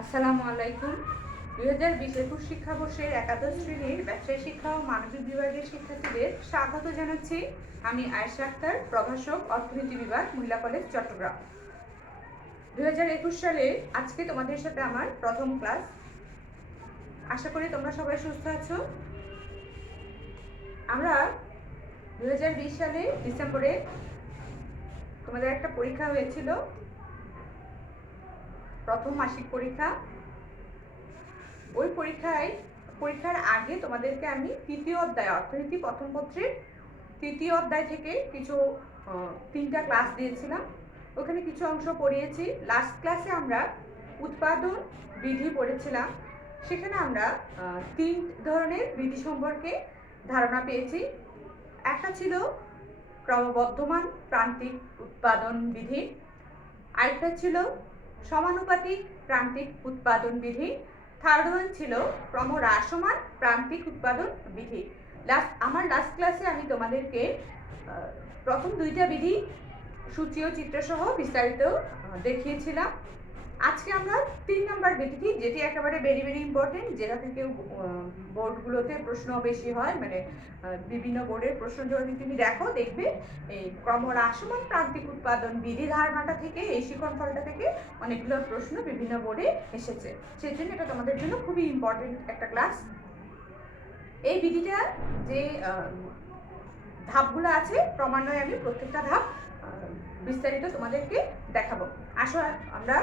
আসসালামু আলাইকুম। 2020-21 শিক্ষাবর্ষের একাদশ শ্রেণীর ব্যবসায় শিক্ষা ও মানবিক বিভাগের শিক্ষার্থীদের স্বাগত জানাচ্ছি। আমি আয়েশা আক্তার, প্রভাষক, অর্থনীতি বিভাগ, মহিলা কলেজ, চট্টগ্রাম। 2021 সালে আজকে তোমাদের সাথে আমার প্রথম ক্লাস। আশা করি তোমরা সবাই সুস্থ আছো। আমরা 2020 সালে ডিসেম্বরে তোমাদের একটা পরীক্ষা হয়েছিল, প্রথম মাসিক পরীক্ষা। ওই পরীক্ষার আগে তোমাদেরকে আমি তৃতীয় অধ্যায় অর্থনীতি প্রথম পত্রের তৃতীয় অধ্যায় থেকে কিছু 3টা ক্লাস দিয়েছিলাম। ওখানে কিছু অংশ পড়িয়েছি। লাস্ট ক্লাসে আমরা উৎপাদন বিধি পড়েছিলাম। সেখানে আমরা 3 ধরনের বিধি সম্পর্কে ধারণা পেয়েছি। একটা ছিল ক্রমবর্ধমান প্রান্তিক উৎপাদন বিধি, আরেকটা ছিল সমানুপাতিক প্রান্তিক উৎপাদন বিধি, থার্ড ওয়ান ছিল ক্রমহ্রাসমান প্রান্তিক উৎপাদন বিধি। আমার লাস্ট ক্লাসে আমি তোমাদেরকে প্রথম 2টা বিধি সূচি ও চিত্রসহ বিস্তারিত দেখিয়েছিলাম। আজকে আমরা 3 নম্বর বিধি, যেটি একেবারে ভেরি ভেরি ইম্পর্টেন্ট, যেটা থেকে বোর্ডগুলোতে প্রশ্ন বেশি হয়, মানে বিভিন্ন বোর্ডের প্রশ্ন যদি তুমি দেখবে এই ক্রমহ্রাসমান প্রান্তিক উৎপাদন বিধি ধারণাটা থেকে, এই শিক্ষণফলটা থেকে অনেকগুলো প্রশ্ন বিভিন্ন বোর্ডে এসেছে। সেই জন্য এটা তোমাদের জন্য খুবই ইম্পর্টেন্ট একটা ক্লাস। এই বিধিটা যে ধাপগুলো আছে, ক্রমান্বয়ে আমি প্রত্যেকটা ধাপ বিস্তারিত তোমাদেরকে দেখাবো। আসো আমরা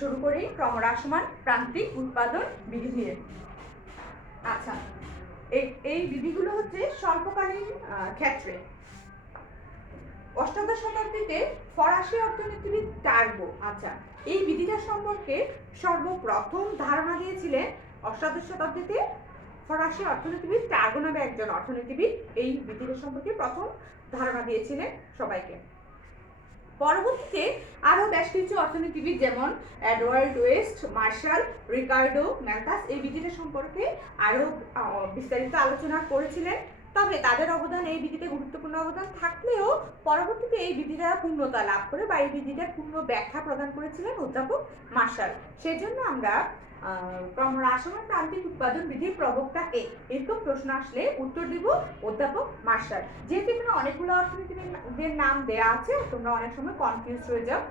শুরু করি ক্রমহ্রাসমান প্রান্তিক উৎপাদন বিধি দিয়ে। আচ্ছা, এই বিধিগুলো হচ্ছে স্বল্পকালীন ক্ষেত্রে। অষ্টাদশ শতাব্দীতে ফরাসি অর্থনীতিবিদ টার্গো এই বিধিটা সম্পর্কে সর্বপ্রথম ধারণা দিয়েছিলেন। অষ্টাদশ শতাব্দীতে ফরাসি অর্থনীতিবিদ টার্গো নামে একজন অর্থনীতিবিদ এই বিধিটা সম্পর্কে প্রথম ধারণা দিয়েছিলেন সবাইকে। পরবর্তীতে আরো বেশ কিছু অর্থনীতিবিদ যেমন Edward West, Marshall, Ricardo, Malthus এই বিধিটা সম্পর্কে আরো বিস্তারিত আলোচনা করেছিলেন। তবে তাদের অবদান এই বিধিতে গুরুত্বপূর্ণ অবদান থাকলেও পরবর্তীতে এই বিধিটা পূর্ণতা লাভ করে বা এই বিধিটার পূর্ণ ব্যাখ্যা প্রদান করেছিলেন অধ্যাপক মার্শাল। সেজন্য আমরা ক্রমহ্রাসমান প্রান্তিক উৎপাদন বিধির প্রবক্তা কে, এরকম প্রশ্ন আসলে উত্তর দিব অধ্যাপক মার্শাল। যেহেতু এখানে অনেকগুলো অর্থনীতিবিদের নাম দেয়া আছে, তোমরা অনেক সময় কনফিউজ হয়ে যাও।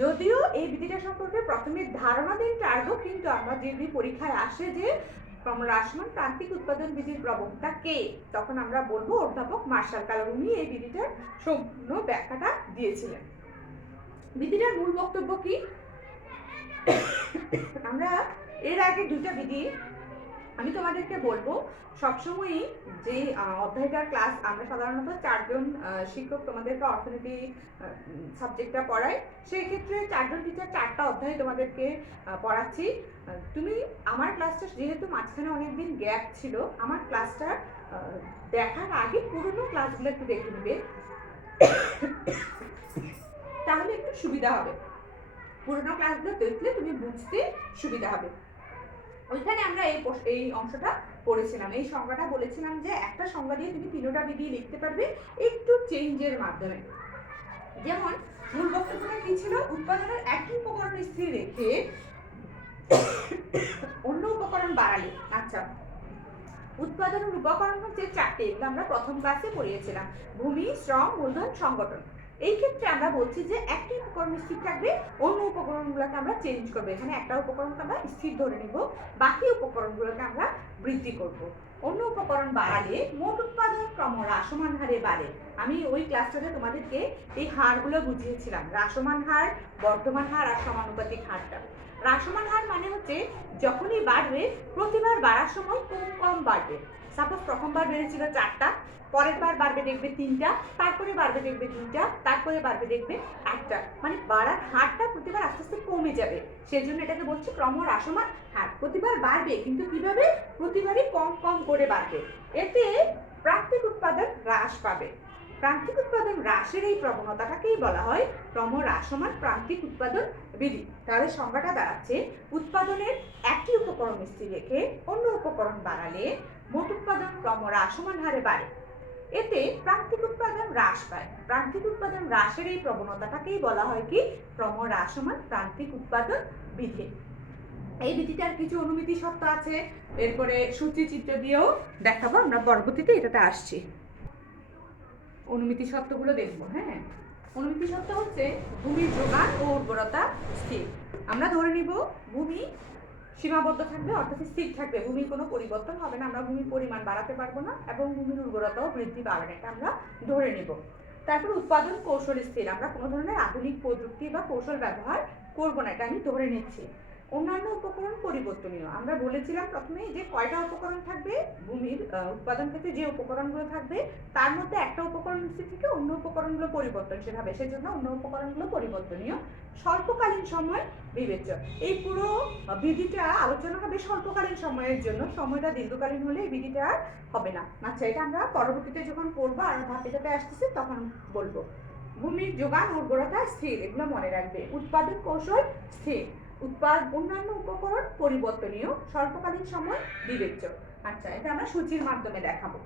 যদিও এই বিধিটা সম্পর্কে প্রথমে ধারণা দেন টার্গো, কিন্তু আমরা যদি পরীক্ষায় আসে যে ক্রমহ্রাসমান প্রান্তিক উৎপাদন বিধির প্রবক্তা কে, তখন আমরা বলবো অধ্যাপক মার্শাল, কারণ উনি এই বিধিটার সম্পূর্ণ ব্যাখ্যাটা দিয়েছিলেন। বিধিটার মূল বক্তব্য কি? আমরা এর আগে 2টা বিধি আমি তোমাদেরকে বলবো। সবসময়ই যে অধ্যায়টার ক্লাস আমরা সাধারণত 4 জন শিক্ষক তোমাদেরকে অর্থনীতি সাবজেক্টটা পড়াই, সেই ক্ষেত্রে 4 জন টিচার 4টা অধ্যায় তোমাদেরকে পড়াচ্ছি। তুমি আমার ক্লাসটা যেহেতু মাঝখানে অনেকদিন গ্যাপ ছিল, আমার ক্লাসটা দেখার আগে পুরনো ক্লাসগুলো একটু দেখে নেবে, তাহলে একটু সুবিধা হবে। পুরনো ক্লাসগুলো দেখলে তুমি বুঝতে সুবিধা হবে। ওইখানে আমরা এই অংশটা পড়েছিলাম। এই সংজ্ঞাটা বলেছিলাম যে একটা সংজ্ঞা দিয়ে তুমি 3টা বিধি লিখতে পারবে একটু চেঞ্জের মাধ্যমে। যেমন মূল বক্তব্যটা কি ছিল? উৎপাদনের একই উপকরণ স্থির রেখে অন্য উপকরণ বাড়ালে। উৎপাদনের উপকরণ হচ্ছে 4টে, এগুলো আমরা প্রথম ক্লাসে পড়িয়েছিলাম: ভূমি, শ্রম, মূলধন, সংগঠন। এই ক্ষেত্রে আমরা বলছি যে একটি উপকরণ স্থির থাকবে, অন্য উপকরণগুলোকে আমরা চেঞ্জ করবো। এখানে একটা উপকরণকে আমরা স্থির ধরে নিব, বাকি উপকরণগুলোকে আমরা বৃদ্ধি করব। অন্য উপকরণ বাড়ালে মোট উৎপাদন ক্রমহ্রাসমান হারে বাড়ে। আমি ওই ক্লাসটাতে তোমাদেরকে এই হারগুলো বুঝিয়েছিলাম, হ্রাসমান হার, বর্ধমান হার আর সমানুপাতিক হারটা। হ্রাসমান হার মানে হচ্ছে যখনই বাড়বে প্রতিবার বাড়ার সময় কম বাড়বে। সাপোজ প্রথমবার বেড়েছিল 4টা, পরের বার বাড়বে দেখবে 3টা, তারপরে বাড়বে দেখবে 2টা, তারপরে বাড়বে দেখবে 1টা, মানে বাড়ার হারটা প্রতিবার আস্তে আস্তে কমে যাবে। সেজন্য এটাকে বলছি ক্রমহ্রাসমান হার। প্রতিবার বাড়বে, কিন্তু কিভাবে? প্রতিবারই কম কম করে বাড়বে। এতে প্রান্তিক উৎপাদন হ্রাস পাবে। প্রান্তিক উৎপাদন হ্রাসের এই প্রবণতাটাকেই বলা হয় ক্রমহ্রাসমান প্রান্তিক উৎপাদন বিধি। তাহলে সংজ্ঞাটা দাঁড়াচ্ছে, উৎপাদনের একই উপকরণ স্থির রেখে অন্য উপকরণ বাড়ালে মোট উৎপাদন ক্রমহ্রাসমান হারে বাড়ে। এতে প্রান্তিক উৎপাদন হ্রাস পায়। প্রান্তিক উৎপাদন হ্রাসের এই প্রবণতাটাকেই বলা হয় কি? ক্রমহ্রাসমান প্রান্তিক উৎপাদন বিধি। এই বিধিটার কিছু অনুমিতি সত্য আছে, এরপরে সূচি চিত্র দিয়েও দেখাবো, আমরা পরবর্তীতে এটাতে আসছি। অনুমিতি সত্যগুলো দেখবো। হ্যাঁ, অনুমিতি সত্য হচ্ছে ভূমির যোগান ও উর্বরতা স্থির। আমরা ধরে নিব ভূমি সীমাবদ্ধ থাকবে, অর্থাৎ স্থির থাকবে, ভূমির কোনো পরিবর্তন হবে না, আমরা ভূমির পরিমাণ বাড়াতে পারবো না এবং ভূমির উর্বরতাও বৃদ্ধি পাবে না, এটা আমরা ধরে নিব। তারপর উৎপাদন কৌশল স্থির, আমরা কোনো ধরনের আধুনিক প্রযুক্তি বা কৌশল ব্যবহার করব না, এটা আমি ধরে নিচ্ছি। অন্যান্য উপকরণ পরিবর্তনীয়, আমরা বলেছিলাম প্রথমে যে কয়টা উপকরণ থাকবে ভূমির উৎপাদন ক্ষেত্রে, যে উপকরণগুলো থাকবে তার মধ্যে একটা উপকরণ স্থির থেকে অন্য উপকরণগুলো পরিবর্তনশীল হবে, সেজন্য অন্য উপকরণগুলো পরিবর্তনীয়। স্বল্পকালীন সময় বিবেচ্য, এই পুরো বিধিটা আলোচনা হবে স্বল্পকালীন সময়ের জন্য, সময়টা দীর্ঘকালীন হলে এই বিধিটা আর হবে না। আচ্ছা, এটা আমরা পরবর্তীতে যখন পড়বো আর ধাপে ধাপে আসতেছে তখন বলবো। ভূমির যোগান উর্বরতা স্থির, এগুলো মনে রাখবে। উৎপাদন কৌশল স্থির, অন্যান্য উপকরণ পরিবর্তনীয়, স্বল্পকালীন সময় বিবেচ্য। আচ্ছা, এটা আমরা সূচির মাধ্যমে দেখাবো।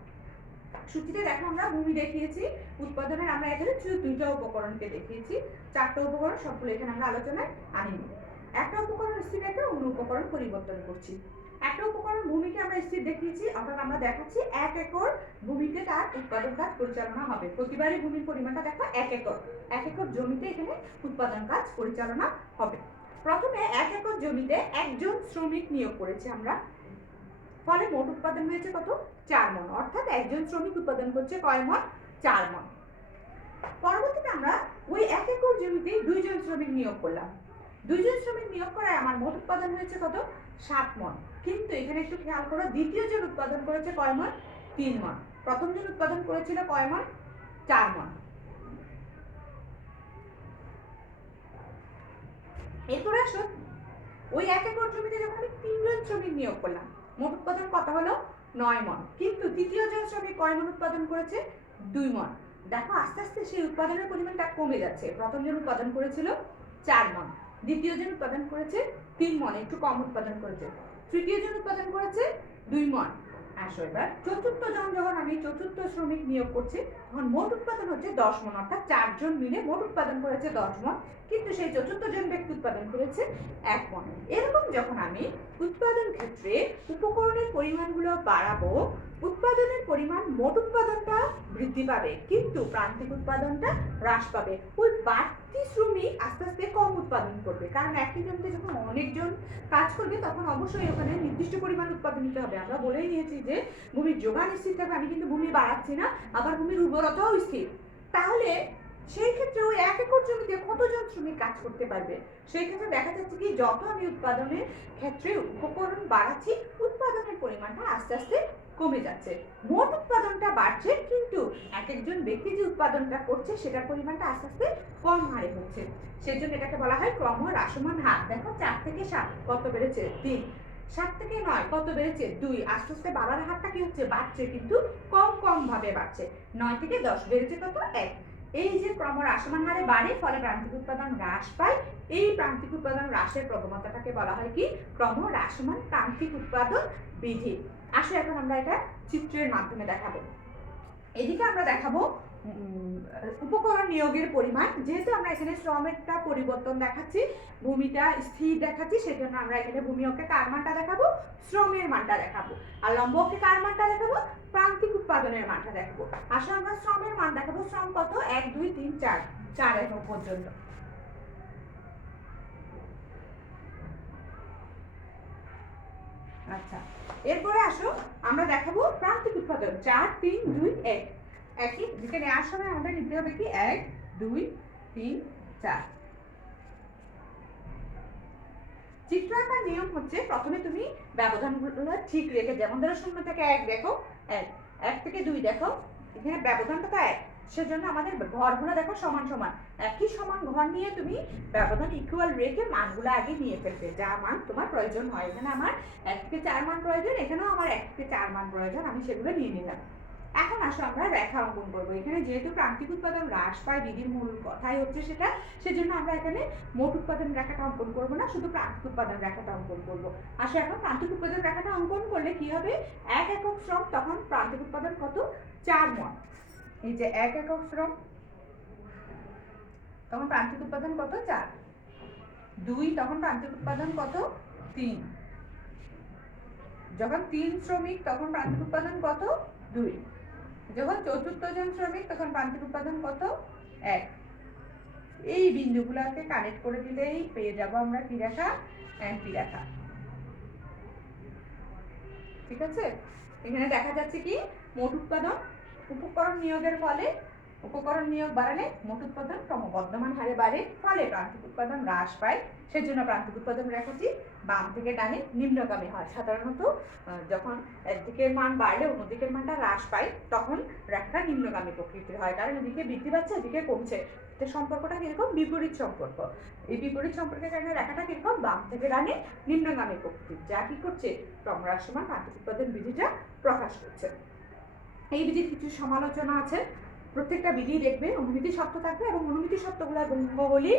সূচিতে দেখো আমরা ভূমি দেখিয়েছি, উৎপাদনের আমরা এখানে দুইটা উপকরণকে দেখিয়েছি, চারটা উপকরণ সবগুলো এখানে আমরা আলোচনায় আনিনি। একটা উপকরণ স্থির রেখে অন্য উপকরণ পরিবর্তন করছি। একটা উপকরণ ভূমিকে আমরা স্থির দেখিয়েছি, অর্থাৎ আমরা দেখাচ্ছি 1 একর ভূমিতে তার উৎপাদন কাজ পরিচালনা হবে। প্রতিবারই ভূমির পরিমাণটা দেখো 1 একর, 1 একর জমিতে এখানে উৎপাদন কাজ পরিচালনা হবে। প্রথমে 1 একর জমিতে একজন শ্রমিক নিয়োগ করেছি আমরা, ফলে মোট উৎপাদন হয়েছে কত? 4 মণ, অর্থাৎ একজন শ্রমিক উৎপাদন করছে কয় মণ? 4 মণ। পরবর্তীতে আমরা ওই 1 একর জমিতে 2 জন শ্রমিক নিয়োগ করলাম, 2 জন শ্রমিক নিয়োগ করায় আমার মোট উৎপাদন হয়েছে কত? 7 মণ। কিন্তু এখানে একটু খেয়াল করো, দ্বিতীয় জন উৎপাদন করেছে কয় মণ? 3 মণ। প্রথম জন উৎপাদন করেছিল কয় মণ? 4 মণ। এরপরে আসো, ওই 1 একর জমিতে যখন আমি 3 জন শ্রমিক নিয়োগ করলাম, মোট উৎপাদন কত হলো? 9 মণ। কিন্তু তৃতীয় জন শ্রমিক কয় মণ উৎপাদন করেছে? 2 মণ। দেখো আস্তে আস্তে সেই উৎপাদনের পরিমাণটা কমে যাচ্ছে। প্রথম জন উৎপাদন করেছিল 4 মণ, দ্বিতীয় জন উৎপাদন করেছে 3 মণ, একটু কম উৎপাদন করেছে, তৃতীয় জন উৎপাদন করেছে 2 মণ। আসো এবার চতুর্থ জন, যখন আমি চতুর্থ শ্রমিক নিয়োগ করছি তখন মোট উৎপাদন হচ্ছে 10 মণ, অর্থাৎ 4 জন মিলে মোট উৎপাদন করেছে 10 মণ, কিন্তু সেই চতুর্থ জন ব্যক্তি উৎপাদন করেছে 1 মণ। এরকম যখন আমি উৎপাদন ক্ষেত্রে উপকরণের পরিমাণগুলো বাড়াবো, উৎপাদনের পরিমাণ, মোট উৎপাদনটা বৃদ্ধি পাবে কিন্তু প্রান্তিক উৎপাদনটা হ্রাস পাবে। ওই বাড়তি শ্রমিক আস্তে আস্তে কম উৎপাদন করবে, কারণ একই জমিতে যখন অনেকজন কাজ করবে তখন অবশ্যই ওখানে নির্দিষ্ট পরিমাণ উৎপাদন নিতে হবে। আমরা বলেই নিয়েছি যে ভূমির যোগান স্থির থাকবে, আমি কিন্তু ভূমি বাড়াচ্ছি না, আবার ভূমির উর্বরতাও স্থির। তাহলে সেই ক্ষেত্রে ওই 1 একর জমিতে কতজন শ্রমিক কাজ করতে পারবে? সেই ক্ষেত্রে দেখা যাচ্ছে কি, যত আমি উৎপাদনের ক্ষেত্রে উপকরণ বাড়াচ্ছি উৎপাদনের পরিমাণটা আস্তে আস্তে কমে যাচ্ছে। মোট উৎপাদনটা বাড়ছে কিন্তু এক একজন ব্যক্তি যে উৎপাদনটা করছে সেটার পরিমাণটা আস্তে আস্তে কম হারে হচ্ছে, সেজন্য এটাকে বলা হয় ক্রম হ্রাসমান হার। দেখো 4 থেকে 7 কত বেড়েছে? 3। 7 থেকে 9 কত বেড়েছে? 2। আস্তে আস্তে বাড়ার হারটা কি হচ্ছে? বাড়ছে, কিন্তু কম কম ভাবে বাড়ছে। 9 থেকে 10 বেড়েছে কত? 1। এই যে ক্রম হ্রাসমান হারে বাড়ে, ফলে প্রান্তিক উৎপাদন হ্রাস পায়। এই প্রান্তিক উৎপাদন হ্রাসের প্রবণতাটাকে বলা হয় কি? ক্রম হ্রাসমান প্রান্তিক উৎপাদন বিধি। আসো এখন আমরা এটা চিত্রের মাধ্যমে দেখাবো। এদিকে আমরা দেখাবো উপকরণ নিয়োগের পরিমাণ। যেহেতু আমরা এখানে শ্রমেরটা পরিবর্তন দেখাচ্ছি, ভূমিটা স্থির দেখাচ্ছি, সেজন্য আমরা এখানে ভূমি অক্ষে কার মানটা দেখাবো? শ্রমের মানটা দেখাবো। আর লম্ব অক্ষে কার মানটা দেখাবো? প্রান্তিক উৎপাদনের মানটা দেখাবো। আসলে আমরা শ্রমের মান দেখাবো। শ্রম কত? 1 2 3 4, 4 একক পর্যন্ত। আচ্ছা, এরপরে আসো আমরা দেখাবো প্রান্তিক উৎপাদন। 4 3 2 1। একই দিকে নেওয়ার সময় আমাদের নিতে হবে কি? 1 2 3 4। চিত্র আঁকার নিয়ম হচ্ছে, প্রথমে তুমি ব্যবধানগুলো ঠিক রেখে, যেমন ধরো 0 থেকে 1 দেখো 1, 1 থেকে 2 দেখো, এখানে ব্যবধানটা তো 1, সেজন্য আমাদের ঘরগুলো দেখো সমান সমান, একই সমান ঘর নিয়ে তুমি ব্যবধান ইকুয়াল রেখে মানগুলো আগে নিয়ে ফেলবে, যা মান তোমার প্রয়োজন হয়। এখানে আমার 1 থেকে 4 মান প্রয়োজন, এখানেও আমার 1 থেকে 4 মান প্রয়োজন, আমি সেগুলো নিয়ে নিলাম। এখন আসো আমরা রেখা অঙ্কন করবো। এখানে যেহেতু প্রান্তিক উৎপাদন হ্রাস পায়, বিধির মূল কথাই হচ্ছে সেটা, সেজন্য আমরা এখানে মোট উৎপাদন রেখাটা অঙ্কন করবো না, শুধু প্রান্তিক উৎপাদন রেখাটা অঙ্কন করবো। আসো এখন প্রান্তিক উৎপাদন রেখাটা অঙ্কন করলে কি হবে? 1 একক শ্রম, তখন প্রান্তিক উৎপাদন কত? 4 মণ। এই যে 1 একক শ্রম, তখন প্রান্তিক উৎপাদন কত? 4। 2, তখন প্রান্তিক উৎপাদন কত? 3। যখন 3 শ্রমিক তখন প্রান্তিক উৎপাদন কত? 2। যখন চতুর্থ জন শ্রমিক তখন প্রান্তিক উৎপাদন কত? 1। এই বিন্দুগুলোকে কানেক্ট করে দিলেই পেয়ে যাব আমরা কি রেখা? একই রেখা। ঠিক আছে, এখানে দেখা যাচ্ছে কি মোট উৎপাদন উপকরণ নিয়োগের ফলে উপকরণ নিয়োগ বাড়ালে মোট উৎপাদন ক্রমবর্ধমান হারে বাড়ে, ফলে প্রান্তিক উৎপাদন হ্রাস পায়। সেজন্য প্রান্তিক উৎপাদন রেখাটি বাম থেকে ডানে নিম্নগামী হয়। সাধারণত যখন একদিকের মান বাড়লে অন্যদিকের মানটা হ্রাস পায় তখন রেখাটা নিম্নগামী প্রকৃতির হয়, কারণ এদিকে বৃদ্ধি পাচ্ছে এদিকে কমছে। এর সম্পর্কটা কিরকম? বিপরীত সম্পর্ক। এই বিপরীত সম্পর্কের কারণে রেখাটা কিরকম? বাম থেকে ডানে নিম্নগামী প্রকৃতির, যা কি করছে ক্রমহ্রাসমান প্রান্তিক উৎপাদন বিধিটা প্রকাশ করছে। এই বিধির কিছু সমালোচনা আছে। প্রত্যেকটা বিধি দেখবে অনুমিতি সত্য থাকবে এবং অনুমিতি সত্যগুলো ভঙ্গ হলে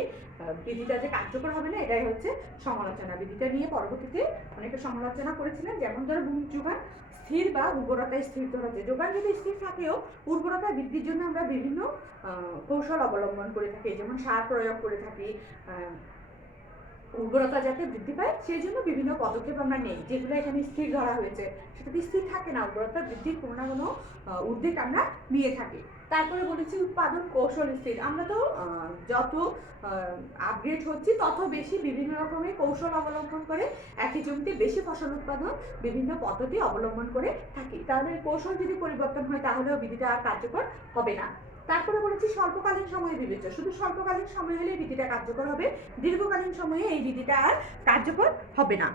বিধিটা যে কার্যকর হবে না, এটাই হচ্ছে সমালোচনা। বিধিটা নিয়ে পরবর্তীতে অনেকে সমালোচনা করেছিলেন, যেমন ধরো ভূমির যোগান স্থির বা উর্বরতায় স্থির ধরা যায়। যোগান যদি স্থির থাকেও উর্বরতা বৃদ্ধির জন্য আমরা বিভিন্ন কৌশল অবলম্বন করে থাকি, যেমন সার প্রয়োগ করে থাকি। উর্বরতা যাতে বৃদ্ধি পায় সেই জন্য বিভিন্ন পদক্ষেপ আমরা নেই, যেগুলো এখানে স্থির ধরা হয়েছে সেটা স্থির থাকে না, উর্বরতা বৃদ্ধির কোনো না কোনো উদ্যোগ আমরা নিয়ে থাকি। তারপরে বলেছি উৎপাদন কৌশল স্থির। আমরা তো যত আপগ্রেড হচ্ছি তত বেশি বিভিন্ন রকমের কৌশল অবলম্বন করে একই জমিতে বেশি ফসল উৎপাদন বিভিন্ন পদ্ধতি অবলম্বন করে থাকি। তাহলে কৌশল যদি পরিবর্তন হয় তাহলেও বিধিটা আর কার্যকর হবে না। তারপরে বলেছি স্বল্পকালীন সময়ে বিবেচ্য। শুধু স্বল্পকালীন সময় হলে বিধিটা কার্যকর হবে, দীর্ঘকালীন সময়ে এই বিধিটা আর কার্যকর হবে না।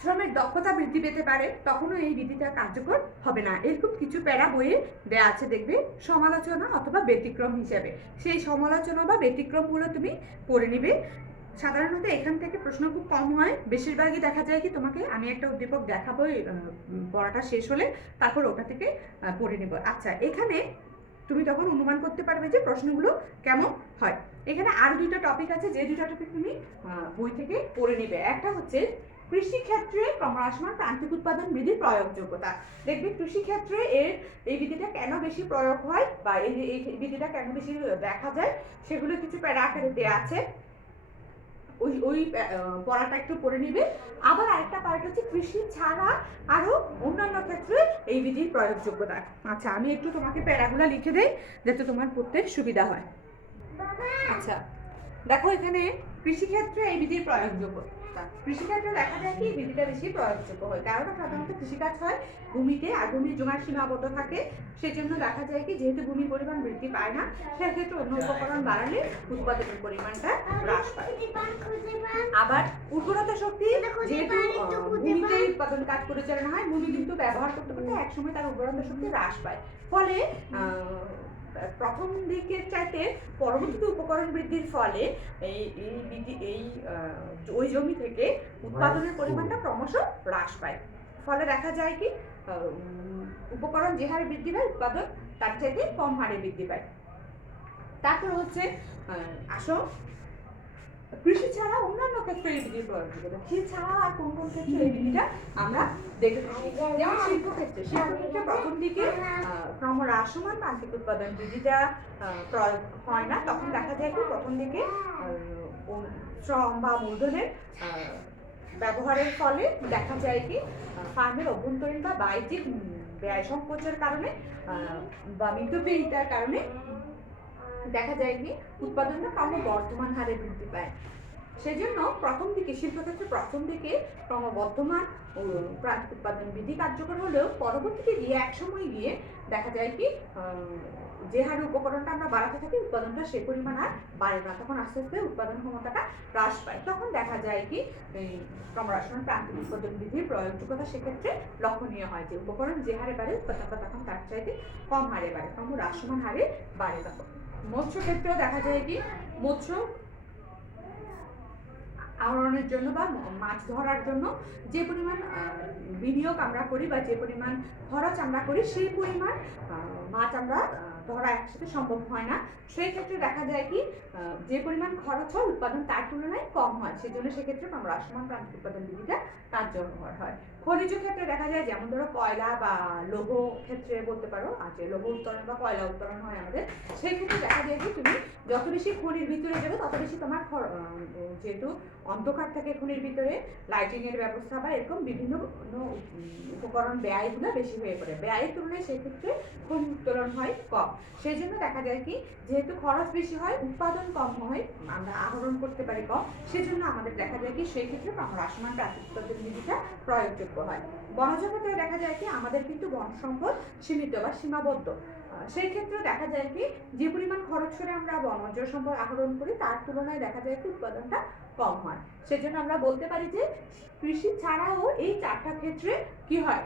শ্রমের দক্ষতা বৃদ্ধি পেতে পারে, তখনও এই বিধিটা কার্যকর হবে না। এরকম কিছু প্যারা বইয়ে দেয়া আছে, দেখবে সমালোচনা অথবা ব্যতিক্রম হিসেবে। সেই সমালোচনা বা ব্যতিক্রমগুলো তুমি পড়ে নিবে। সাধারণত এখান থেকে প্রশ্ন খুব কম হয়, বেশিরভাগই দেখা যায় কি তোমাকে আমি একটা উদ্দীপক দেখাবো পড়াটা শেষ হলে, তারপর ওটা থেকে পড়ে নেব। আচ্ছা, এখানে তুমি তখন অনুমান করতে পারবে যে প্রশ্নগুলো কেমন হয়। এখানে আরো দুইটা টপিক আছে, যে দুইটা টপিক তুমি বই থেকে পড়ে নেবে। একটা হচ্ছে কৃষিক্ষেত্রে ক্রমহ্রাসমান প্রান্তিক উৎপাদন বিধির প্রয়োগযোগ্যতা। দেখবে কৃষিক্ষেত্রে এই বিধিটা কেন বেশি প্রয়োগ হয় বা এই বিধিটা কেন বেশি দেখা যায়, সেগুলো কিছু প্যারা আকারে দেওয়া আছে। ওই পড়াটা একটু পড়ে নিবে। আবার আরেকটা পার্ট হচ্ছে কৃষি ছাড়া আরো অন্যান্য ক্ষেত্রে এই বিধির প্রয়োগযোগ্যতা। আচ্ছা, আমি একটু তোমাকে প্যারাগুলো লিখে দেই যাতে তোমার পড়তে সুবিধা হয়। আচ্ছা দেখো, এখানে কৃষিক্ষেত্রে এই বিধির প্রয়োগযোগ্যতা। কৃষিক্ষেত্রে দেখা যায় কি বিধিটা বেশি প্রয়োগযোগ্য হয়, কারণ সাধারণত কৃষিকাজ হয় ভূমিতে, আর ভূমির জমার সীমাবদ্ধ থাকে। সেজন্য দেখা যায় কি যেহেতু ভূমির পরিমাণ বৃদ্ধি পায় না, সেক্ষেত্রে অন্য উপকরণ বাড়ালে উৎপাদনের পরিমাণটা হ্রাস পায়। আবার উর্বরতা শক্তি যেহেতু ভূমিতে উৎপাদন কাজ পরিচালনা হয়, ভূমি কিন্তু ব্যবহার করতে করতে একসময় তার উর্বরতা শক্তি হ্রাস পায়। ফলে প্রথম দিকের চাইতে পরবর্তীতে উপকরণ বৃদ্ধির ফলে ওই জমি থেকে উৎপাদনের পরিমাণটা ক্রমশ হ্রাস পায়। ফলে দেখা যায় কি উপকরণ যে হারে বৃদ্ধি পায় উৎপাদন তার চাইতে কম হারে বৃদ্ধি পায়। তারপর হচ্ছে আসো কৃষি ছাড়া অন্যান্য ক্ষেত্রে এই বিধির প্রয়োগযোগ্যতা। কৃষি ছাড়া আর কোন কোন ক্ষেত্রে এই বিধিটা আমরা দেখে থাকি, যেমন শিল্পক্ষেত্রে। শিল্পক্ষেত্রে প্রথম দিকে ক্রমহ্রাসমান প্রান্তিক উৎপাদন বিধিটা প্রয়োগ হয় না, তখন দেখা যায় কি প্রথম দিকে শ্রম বা মূলধনের ব্যবহারের ফলে দেখা যায় কি ফার্মের অভ্যন্তরীণ বা বাহ্যিক ব্যয় সংকোচের কারণে বা মিতব্যয়িতার কারণে দেখা যায় কি উৎপাদনটা ক্রমবর্ধমান হারে বৃদ্ধি পায়। সেজন্য প্রথম দিকে শিল্পক্ষেত্রে প্রথম দিকে ক্রমবর্ধমান প্রান্তিক উৎপাদন বিধি কার্যকর হলেও পরবর্তীতে গিয়ে একসময় গিয়ে দেখা যায় কি যে হারে উপকরণটা আমরা বাড়াতে থাকি উৎপাদনটা সে পরিমাণ আর বাড়ে না, তখন আস্তে আস্তে উৎপাদন ক্ষমতাটা হ্রাস পায়। তখন দেখা যায় কি ক্রমহ্রাসমান প্রান্তিক উৎপাদন বিধির প্রয়োগযোগ্যতা সেক্ষেত্রে লক্ষণীয় হয়, যে উপকরণ যে হারে বাড়ে উৎপাদনটা তখন তার চাইতে কম হারে বাড়ে, ক্রমহ্রাসমান হারে বাড়ে। তখন মৎস্য ক্ষেত্রেও দেখা যায় কি মৎস্য আহরণের জন্য বা মাছ ধরার জন্য যে পরিমাণ বিনিয়োগ আমরা করি বা যে পরিমাণ খরচ আমরা করি সেই পরিমাণ মাছ আমরা ধরা একসাথে সম্ভব হয় না। সেই ক্ষেত্রে দেখা যায় কি যে পরিমাণ খরচ হয় উৎপাদন তার তুলনায় কম হয়, সেজন্য সেক্ষেত্রে ক্রমহ্রাসমান প্রান্তিক উৎপাদন বিধিটা কার্যকর হয়। খনিজ ক্ষেত্রে দেখা যায় যেমন ধরো কয়লা বা লৌহ ক্ষেত্রে বলতে পারো, যে লৌহ উত্তোলন বা কয়লা উত্তোলন হয় আমাদের, সেই ক্ষেত্রে দেখা যায় কি তুমি যত বেশি খনির ভিতরে যাবে তত বেশি তোমার যেহেতু অন্ধকার থাকে খনির ভিতরে, লাইটিং এর ব্যবস্থা বা এরকম বিভিন্ন উপকরণ ব্যয়গুলো বেশি হয়ে পড়ে, ব্যয়ের তুলনায় সেক্ষেত্রে খনি উত্তোলন হয় কম। সেই জন্য দেখা যায় কি যেহেতু খরচ বেশি হয় উৎপাদন কম হয়, আমরা আহরণ করতে পারি কম, সেজন্য আমাদের দেখা যায় কি সেই ক্ষেত্রে ক্রমহ্রাসমান প্রান্তিক উৎপাদন বিধিটা প্রয়োগযোগ্য হয়। বনজ ক্ষেত্রে দেখা যায় কি আমাদের কিন্তু বন সম্পদ সীমিত বা সীমাবদ্ধ, সেই ক্ষেত্রে দেখা যায় কি যে পরিমাণ খরচ করে আমরা বনজ সম্পদ আহরণ করি তার তুলনায় দেখা যায় কি উৎপাদনটা কম হয়। সেজন্য আমরা বলতে পারি যে কৃষি ছাড়াও এই চারটা ক্ষেত্রে কি হয়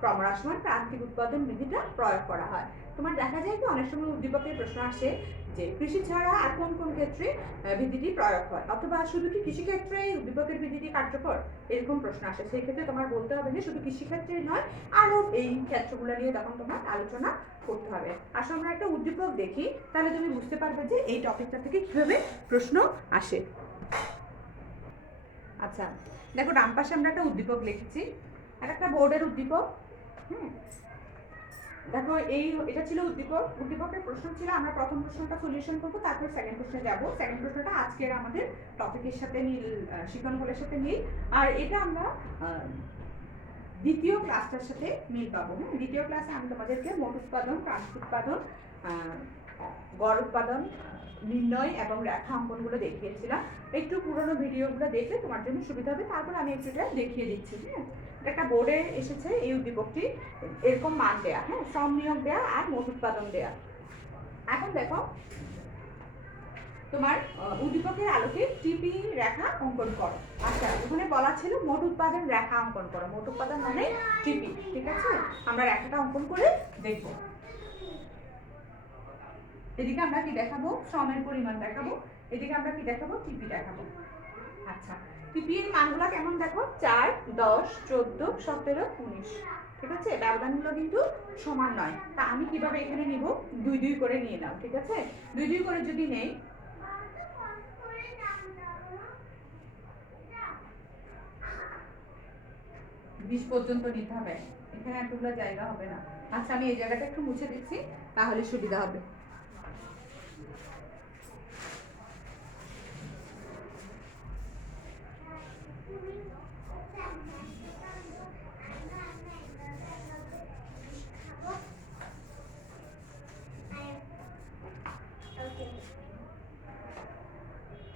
ক্রমহ্রাসমান প্রান্তিক উৎপাদন বিধিটা প্রয়োগ করা হয়। তোমার দেখা যায় কি অনেক সময় উদ্দীপকের প্রশ্ন আসে যে কৃষি ছাড়া আর কোন কোন ক্ষেত্রে বিধিটি প্রয়োগ হয়, অথবা শুধু কি কৃষি ক্ষেত্রে উদ্দীপকের বিধিটি কার্যকর, এরকম প্রশ্ন আসে। সেই ক্ষেত্রে তোমার বলতে হবে যে শুধু কৃষি ক্ষেত্রে নয় আরো এই ক্ষেত্রগুলো নিয়ে তখন তোমার আলোচনা করতে হবে। আসলে আমরা একটা উদ্দীপক দেখি, তাহলে তুমি বুঝতে পারবে যে এই টপিকটা থেকে কিভাবে প্রশ্ন আসে। আচ্ছা দেখো ডান পাশে আমরা একটা উদ্দীপক লিখেছি, একটা বোর্ডের উদ্দীপক। দেখো এটা ছিল উদ্দীপকের প্রশ্ন ছিল, আমরা প্রথম প্রশ্নটা সলিউশন করবো, তারপর সেকেন্ড প্রশ্নে যাবো। সেকেন্ড প্রশ্নটা আজকের আমাদের টপিকের সাথে মিল, শিক্ষণগুলোর সাথে মিল, আর এটা আমরা দ্বিতীয় ক্লাসটার সাথে মিল পাবো। দ্বিতীয় ক্লাসে আমি তোমাদেরকে মোট উৎপাদন, প্রান্তিক উৎপাদন, গড় উৎপাদন নির্ণয় এবং রেখা অঙ্কনগুলো দেখিয়েছিলাম। একটু পুরোনো ভিডিওগুলো দেখলে তোমার জন্য সুবিধা হবে, তারপর আমি একটু এটা দেখিয়ে দিচ্ছি। হ্যাঁ, একটা বোর্ডে এসেছে এই উদ্দীপকটি, এরকম মান দেয়া, হ্যাঁ শ্রম নিয়োগ দেয়া আর মোট উৎপাদন দেয়া। এখন দেখো তোমার উদ্দীপকের আলোকে টিপি রেখা অঙ্কন করো। আচ্ছা ওখানে বলা ছিল মোট উৎপাদন রেখা অঙ্কন করো, মোট উৎপাদন মানে টিপি, ঠিক আছে? আমরা রেখাটা অঙ্কন করে দেখব। এদিকে আমরা কি দেখাবো শ্রমের পরিমাণ দেখাবো, এদিকে আমরা কি দেখাবো টিপি দেখাবো। আচ্ছা টিপি এর মানগুলো কেমন দেখো 4, 10, 14, 17, 19, ঠিক আছে? ব্যবধানগুলো কিন্তু সমান নয়, তা আমি কিভাবে এখানে নিব 2 2 করে নিয়ে নাও, ঠিক আছে? 2 2 করে যদি নেই 20 পর্যন্ত নিতে হবে, এখানে এতগুলো জায়গা হবে না। আচ্ছা আমি এই জায়গাটা একটু মুছে দিচ্ছি তাহলে সুবিধা হবে।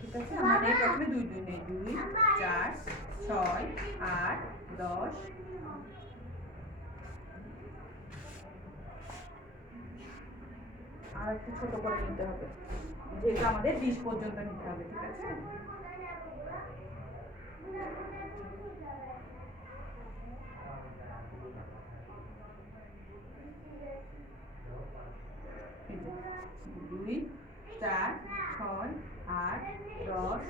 ঠিক আছে, আমাদের প্রথমে 2 2 নেই, 2 4 6 8 10, আর একটু ছোট করে নিতে হবে যেহেতু আমাদের 20 পর্যন্ত নিতে হবে, ঠিক আছে? দুই 4 6 8 10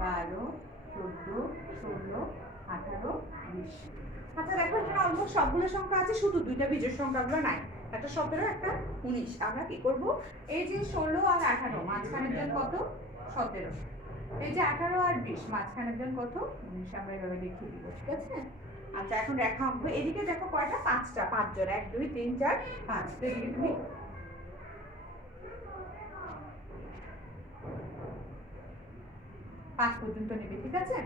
12 14 16 18 20। আচ্ছা দেখো এখানে অলমোস্ট সবগুলো সংখ্যা আছে, শুধু দুইটা বিজোড় সংখ্যাগুলো নাই, একটা 17 একটা 19। আমরা কি করব এই যে 16 আর 18 মাঝখানের জন কত 17, এই যে 18 আর 20 মাঝখানের জন কত 19, আমরা এভাবে লিখে দিব, ঠিক আছে? আচ্ছা এখন রেখা অঙ্ক, এদিকে দেখো কয়টা 5টা, 5 জন 1 2 3 4 5, এদিকে তুমি 5 পর্যন্ত নেবে, ঠিক আছে?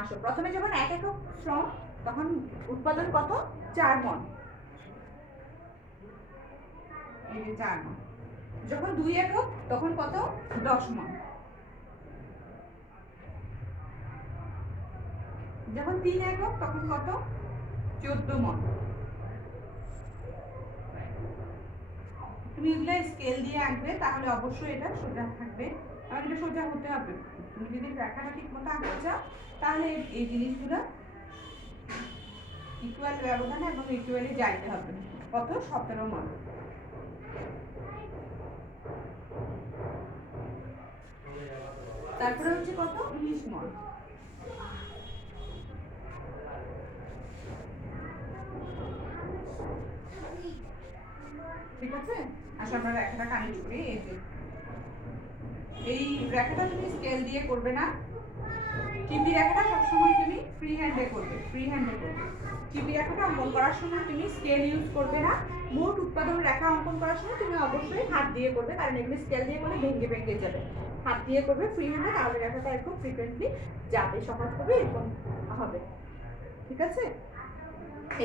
আসো প্রথমে যখন 1 একক শ্রম তখন উৎপাদন কত 4 মণ, এই যে 4 মণ। যখন 2 একক তখন কত 10 মণ। যখন 3 একক তখন কত 14 মণ। তুমি এগুলো স্কেল দিয়ে আঁকবে তাহলে অবশ্যই এটা সোজা থাকবে, আর এটা সোজা হতে হবে। তুমি যদি রেখাটা ঠিক মতো আঁকতে চাও তাহলে এই জিনিসগুলো ইকুয়াল ব্যবধানে এবং ইকুয়ালি যাইতে হবে। কত 17 মণ। তারপরে হচ্ছে কত 19 মণ, ঠিক আছে? আসলে আমরা রেখাটা কানেক্ট করি। এই রেখাটা তুমি স্কেল দিয়ে করবে না, টিপি রেখাটা সবসময় তুমি ফ্রি হ্যান্ডে করবে, টিপি রেখাটা অঙ্কন করার সময় তুমি স্কেল ইউজ করবে না। মোট উৎপাদন রেখা অঙ্কন করার সময় তুমি অবশ্যই হাত দিয়ে করবে, কারণ এগুলো স্কেল দিয়ে করলে ভেঙে যাবে। হাত দিয়ে করবে ফ্রি হ্যান্ডে, তাহলে রেখাটা একদম ফ্রিকুয়েন্টলি যাবে, সহজ হবে, এরকম হবে। ঠিক আছে?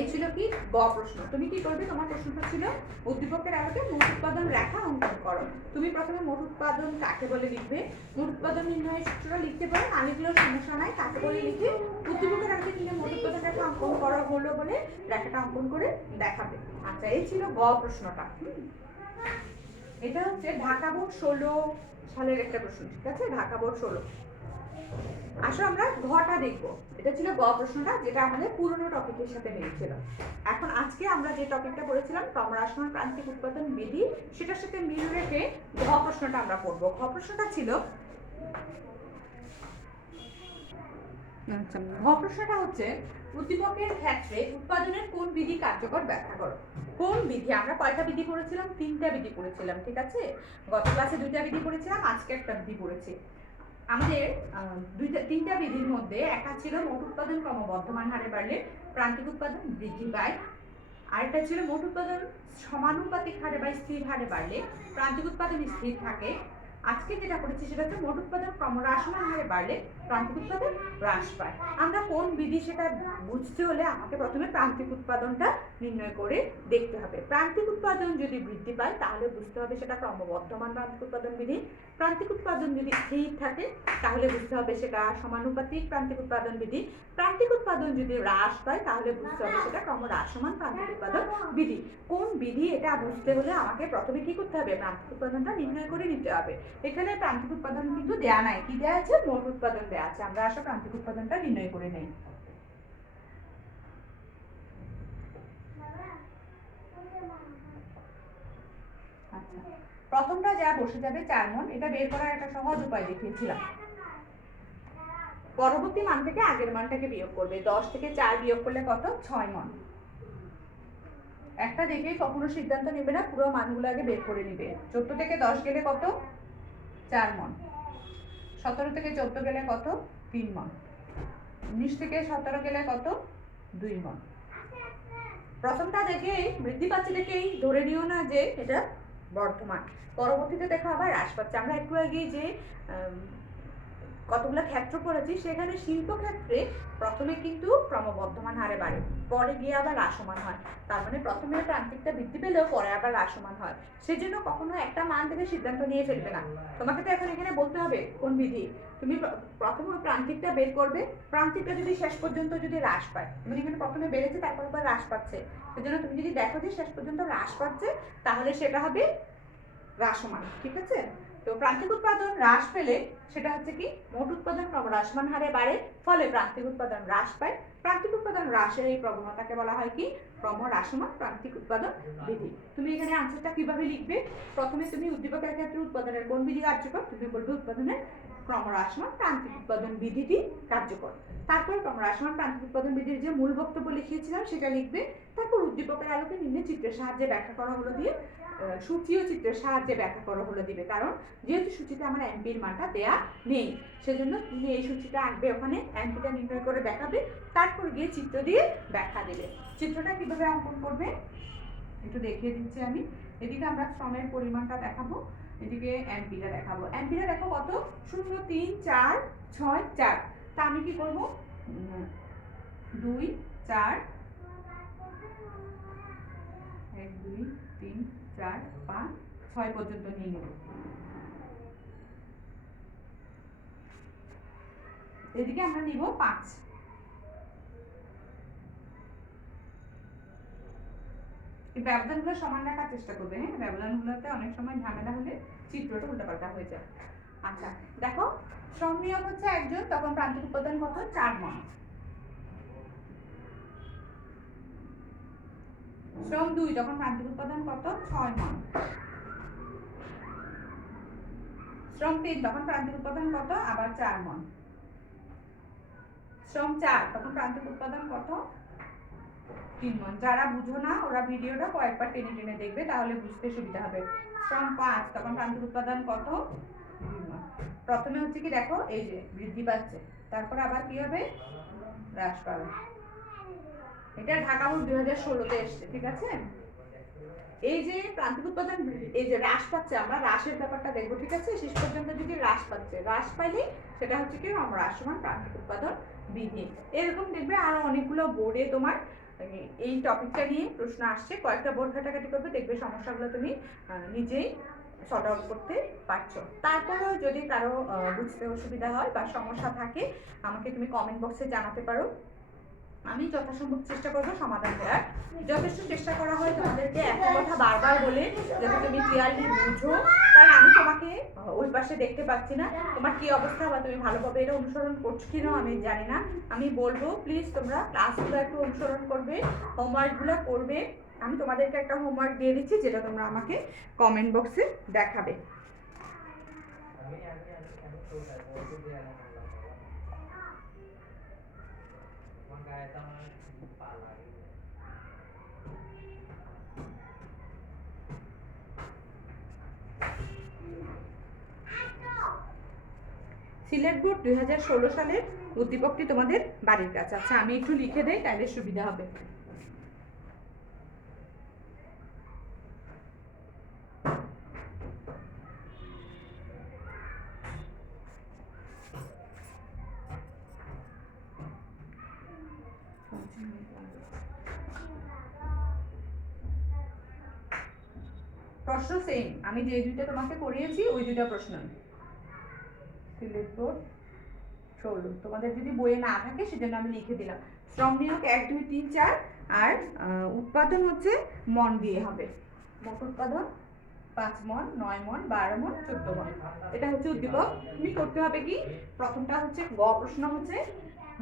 এই ছিল কি গ প্রশ্ন। তুমি কি করবে, তোমার প্রশ্নটা ছিল উদ্দীপকের আলোকে মোট উৎপাদন রেখা অঙ্কন করো। তুমি প্রথমে মোট উৎপাদন কাকে বলে লিখবে, মোট উৎপাদন নির্ণয়ের সূত্রটা লিখতে পারো, না লিখলেও সমস্যা নাই, কাকে বলে লিখে উদ্দীপকের আলোকে নিয়ে মোট উৎপাদন রেখা অঙ্কন করা হলো বলে রেখাটা অঙ্কন করে দেখাবে। আচ্ছা, এই ছিল গ প্রশ্নটা। এটা হচ্ছে ঢাকা বোর্ড 16 সালের একটা প্রশ্ন। ঠিক আছে, ঢাকা বোর্ড 16। আসলে আমরা ঘটা দেখবো। এটা ছিল গ প্রশ্নটা, যেটা আমাদের পুরনো টপিকের সাথে মিলছিল। এখন আজকে আমরা যে টপিকটা পড়েছিলাম ক্রমহ্রাসমান প্রান্তিক উৎপাদন বিধি, সেটার সাথে মিল রেখে ঘ প্রশ্নটা আমরা পড়বো। ঘ প্রশ্নটা ছিল, ঘ প্রশ্নটা হচ্ছে উদ্দীপকের ক্ষেত্রে উৎপাদনের কোন বিধি কার্যকর ব্যাখ্যা করো। কোন বিধি? আমরা কয়টা বিধি পড়েছিলাম? 3টা বিধি পড়েছিলাম। ঠিক আছে, গত ক্লাসে 2টা বিধি পড়েছিলাম, আজকে একটা বিধি পড়েছি। আমাদের 3টা বিধির মধ্যে একটা ছিল মোট উৎপাদন ক্রমবর্ধমান হারে বাড়লে প্রান্তিক উৎপাদন বৃদ্ধি পায়, আরেকটা ছিল মোট উৎপাদন সমানুপাতিক হারে বা স্থির হারে বাড়লে প্রান্তিক উৎপাদন স্থির থাকে। আজকে যেটা করেছি সেটা হচ্ছে মোট উৎপাদন ক্রমহ্রাসমান হারে বাড়লে প্রান্তিক উৎপাদন হ্রাস পায়। আমরা কোন বিধি সেটা বুঝতে হলে আমাকে প্রথমে প্রান্তিক উৎপাদনটা নির্ণয় করে দেখতে হবে। প্রান্তিক উৎপাদন যদি বৃদ্ধি পায় তাহলে বুঝতে হবে সেটা ক্রমবর্ধমান প্রান্তিক উৎপাদন বিধি। প্রান্তিক উৎপাদন যদি স্থির থাকে তাহলে বুঝতে হবে সেটা সমানুপাতিক প্রান্তিক উৎপাদন বিধি। প্রান্তিক উৎপাদন যদি হ্রাস পায় তাহলে বুঝতে হবে সেটা ক্রমহ্রাসমান প্রান্তিক উৎপাদন বিধি। কোন বিধি এটা বুঝতে হলে আমাকে প্রথমে কি করতে হবে, প্রান্তিক উৎপাদনটা নির্ণয় করে নিতে হবে। এখানে প্রান্তিক উৎপাদন কিন্তু দেয়া নাই, কি দেয়া আছে, মোট উৎপাদন দেয়া আছে। আমরা আসলে প্রান্তিক উৎপাদনটা নির্ণয় করে নেই। আচ্ছা, প্রথমটা যা বসে যাবে 4 মণ, এটা বের করার একটা সহজ উপায় দেখিয়েছিলাম। পরবর্তী মান থেকে আগের মানটাকে বিয়োগ করবে। 10 থেকে 4 বিয়োগ করলে কত? 6 মণ। একটা দেখেই কখনো সিদ্ধান্ত নেবে না, পুরো মানগুলো আগে বের করে নিবে। 14 থেকে 10 গেলে কত? 4 মণ। 17 থেকে 14 গেলে কত? 3 মণ। 19 থেকে 17 গেলে কত? 2 মণ। প্রথমটা দেখেই বৃদ্ধি পাচ্ছে দেখেই ধরে নিও না যে এটা বর্ধমান, পরবর্তীতে দেখো আবার হ্রাস পাচ্ছে। আমরা একটু আগেই যে কতগুলো ক্ষেত্র পড়েছি, সেখানে শিল্প ক্ষেত্রে প্রথমে কিন্তু ক্রমবর্ধমান হারে বাড়ে, পরে গিয়ে আবার হ্রাসমান হয়। তার মানে প্রথমে প্রান্তিকটা বৃদ্ধি পেলেও পরে আবার হ্রাসমান হয়। সেজন্য কখনো একটা মান থেকে সিদ্ধান্ত নিয়ে ফেলবে না। তোমাকে তো এখন এখানে বলতে হবে কোন বিধি। তুমি প্রথমে প্রান্তিকটা বের করবে, প্রান্তিকটা যদি শেষ পর্যন্ত যদি হ্রাস পায়, মানে এখানে প্রথমে বেড়েছে তারপর আবার হ্রাস পাচ্ছে, সেজন্য তুমি যদি দেখো যে শেষ পর্যন্ত হ্রাস পাচ্ছে তাহলে সেটা হবে হ্রাসমান। ঠিক আছে, তো প্রান্তিক উৎপাদন হ্রাস পেলে সেটা হচ্ছে কি, মোট উৎপাদন ক্রমহ্রাসমান হারে বাড়ে, ফলে প্রান্তিক উৎপাদন হ্রাস পায়। প্রান্তিক উৎপাদন হ্রাসের এই প্রবণতাকে বলা হয় কি, ক্রমহ্রাসমান প্রান্তিক উৎপাদন বিধি। তুমি এখানে আনসারটা কিভাবে লিখবে, প্রথমে তুমি উদ্দীপকের ক্ষেত্রে উৎপাদনের কোন বিধি কার্যকর, তুমি বলবে উৎপাদনের ক্রমহ্রাসমান প্রান্তিক উৎপাদন বিধিটি কার্যকর। তারপর ক্রমহ্রাসমান প্রান্তিক উৎপাদন বিধির যে মূল বক্তব্য লিখিয়েছিলাম সেটা লিখবে। তারপর উদ্দীপকের আলোকে নিম্নে চিত্রের সাহায্যে ব্যাখ্যা করা হলো দিয়ে সূচি ও চিত্রের সাহায্যে ব্যাখ্যা করা হলো দিবে, কারণ যেহেতু সূচিতে আমার এমপির মানটা দেয়া নেই, সেজন্য তুমি এই সূচিটা আঁকবে, ওখানে এমপিটা নির্ণয় করে দেখাবে, তারপর গিয়ে চিত্র দিয়ে ব্যাখ্যা দেবে। চিত্রটা কিভাবে অঙ্কন করবে একটু দেখিয়ে দিচ্ছি আমি। এদিকে আমরা শ্রমের পরিমাণটা দেখাবো, এদিকে এমপিটা দেখাবো। এমপিটা দেখো কত, 0 3 4 6 4। তা আমি কি করব, 2 4 1 2 3 4 5 6 পর্যন্ত নিয়ে নেব। এদিকে আমরা নিব 5। এই ব্যবধানগুলো সমান রাখার চেষ্টা করবে। হ্যাঁ, ব্যবধানগুলোতে অনেক সময় ঝামেলা হলে চিত্রটা উল্টাপাল্টা হয়ে যায়। আচ্ছা দেখো, শ্রম নিয়োগ হচ্ছে একজন, তখন প্রান্তিক উৎপাদন কত, 4 মণ। শ্রম 2, তখন প্রান্তিক উৎপাদন কত, 6 মণ। শ্রম 3, তখন প্রান্তিক উৎপাদন কত, আবার 4 মণ। শ্রম 4, তখন প্রান্তিক উৎপাদন কত, 3 মণ। যারা বুঝো না ওরা ভিডিওটা কয়েকবার টেনে টেনে দেখবে, তাহলে বুঝতে সুবিধা হবে। শ্রম 5, তখন প্রান্তিক উৎপাদন কত? 2 মণ। প্রথমে হচ্ছে কি দেখো, এই যে বৃদ্ধি পাচ্ছে, তারপর আবার কি হবে? হ্রাস পাবে। এটা ঢাকা বোর্ড 2016-তে এসছে, ঠিক আছে? এই যে প্রান্তিক উৎপাদন, এই যে হ্রাস পাচ্ছে, আমরা হ্রাসের ব্যাপারটা দেখবো, ঠিক আছে? শেষ পর্যন্ত যদি হ্রাস পাচ্ছে, হ্রাস পাইলে সেটা হচ্ছে কি হ্রাসমান প্রান্তিক উৎপাদন বৃদ্ধি। এরকম দেখবে আরো অনেকগুলো বোর্ডে তোমার এই টপিকটা নিয়ে প্রশ্ন আসছে। কয়েকটা বোর্ড ঘাটাঘাটি করবে, দেখবে সমস্যাগুলো তুমি নিজেই সর্ট আউট করতে পারছো। তারপরেও যদি কারো বুঝতে অসুবিধা হয় বা সমস্যা থাকে, আমাকে তুমি কমেন্ট বক্সে জানাতে পারো। আমি যথাসম্ভব চেষ্টা করব সমাধান করার। যথেষ্ট চেষ্টা করা হয় তোমাদেরকে একটা কথা বারবার বলে, যাতে তুমি ক্লিয়ারলি বুঝো। কারণ আমি তোমাকে ওই পাশে দেখতে পাচ্ছি না, তোমার কি অবস্থা বা তুমি ভালোভাবে এটা অনুসরণ করছো কিনা আমি জানি না। আমি বলবো প্লিজ তোমরা ক্লাসগুলো একটু অনুসরণ করবে, হোমওয়ার্কগুলো করবে। আমি তোমাদেরকে একটা হোমওয়ার্ক দিয়ে দিচ্ছি, যেটা তোমরা আমাকে কমেন্ট বক্সে দেখাবে। সিলেট বোর্ড 2016 সালের উদ্দীপকটি তোমাদের বাড়ির কাছে। আচ্ছা আমি একটু লিখে দেই, তাহলে সুবিধা হবে। প্রশ্ন সেম, আমি যে দুইটা তোমাকে করিয়েছি ওই দুইটা প্রশ্ন। সিলেট বোর্ড 16, তোমাদের যদি বইয়ে না থাকে সেজন্য আমি লিখে দিলাম। শ্রম নিয়োগ 1, 2, 3, 4, আর উৎপাদন হচ্ছে মন দিয়ে হবে। মোট উৎপাদন 5 মণ, 9 মণ, 12 মণ, 14 মণ। এটা হচ্ছে উদ্দীপক। তুমি করতে হবে কি, প্রথমটা হচ্ছে গ প্রশ্ন হচ্ছে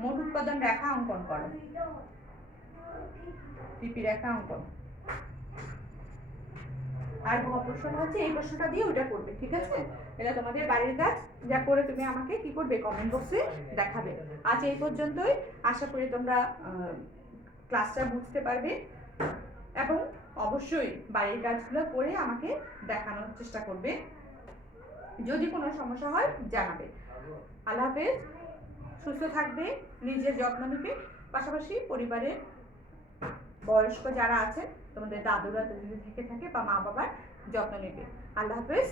মোট উৎপাদন রেখা অঙ্কন করো, টিপি রেখা অঙ্কন। আর গ প্রশ্ন হচ্ছে এই প্রশ্নটা দিয়ে ওটা করবে, ঠিক আছে? এটা তোমাদের বাড়ির কাজ, যা করে তুমি আমাকে কি করবে কমেন্ট বক্সে দেখাবে। আজ এই পর্যন্তই। আশা করি তোমরা ক্লাসটা বুঝতে পারবে এবং অবশ্যই বাড়ির কাজগুলো করে আমাকে দেখানোর চেষ্টা করবে। যদি কোনো সমস্যা হয় জানাবে। আল্লাহ হাফেজ। সুস্থ থাকবে, নিজের যত্ন নেবে, পাশাপাশি পরিবারের বয়স্ক যারা আছে তোমাদের দাদুরা যদি থেকে থাকে বা মা বাবার যত্ন নেবে। আল্লাহ হাফেজ।